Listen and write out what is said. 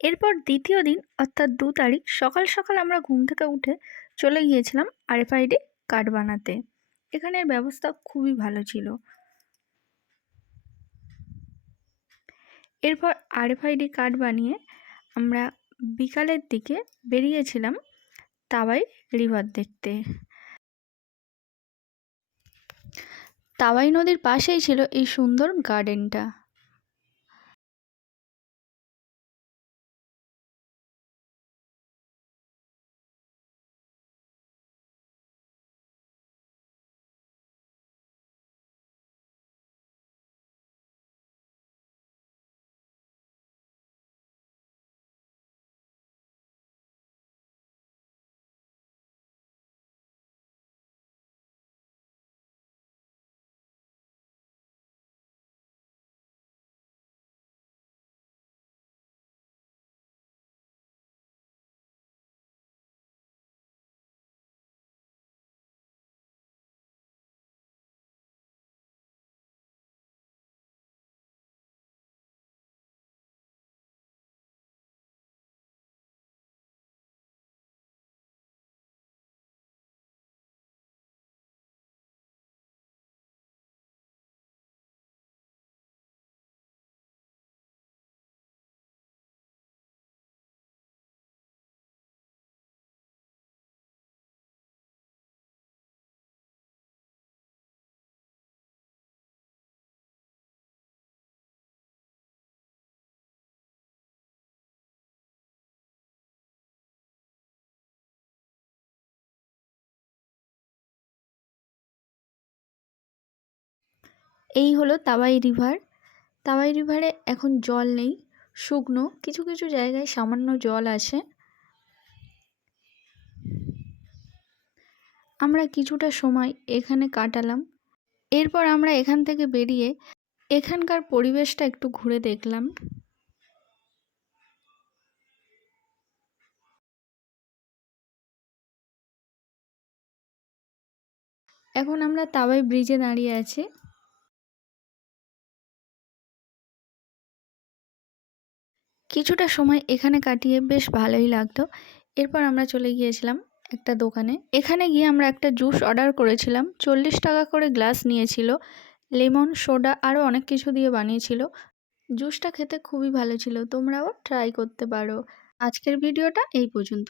এরপর দ্বিতীয় দিন, অর্থাৎ দু তারিখ, সকাল সকাল আমরা ঘুম থেকে উঠে চলে গিয়েছিলাম আরএফআইডি কার্ড বানাতে। এখানের ব্যবস্থা খুবই ভালো ছিল। এরপর আরএফআইডি কার্ড বানিয়ে আমরা বিকালের দিকে বেরিয়েছিলাম তাওয়াই রিভার দেখতে। তাওয়াই নদীর পাশেই ছিল এই সুন্দর গার্ডেনটা। এই হলো তাওয়াই রিভার তাওয়াই রিভারে এখন জল নেই, শুকনো। কিছু কিছু জায়গায় সামান্য জল আছে। আমরা কিছুটা সময় এখানে কাটালাম। এরপর আমরা এখান থেকে বেরিয়ে এখানকার পরিবেশটা একটু ঘুরে দেখলাম। এখন আমরা তাওয়াই ব্রিজে দাঁড়িয়ে আছি। কিছুটা সময় এখানে কাটিয়ে বেশ ভালোই লাগতো। এরপর আমরা চলে গিয়েছিলাম একটা দোকানে। এখানে গিয়ে আমরা একটা জুস অর্ডার করেছিলাম। চল্লিশ টাকা করে গ্লাস নিয়েছিল, লেমন, সোডা আরও অনেক কিছু দিয়ে বানিয়েছিল। জুসটা খেতে খুবই ভালো ছিল। তোমরাও ট্রাই করতে পারো। আজকের ভিডিওটা এই পর্যন্ত।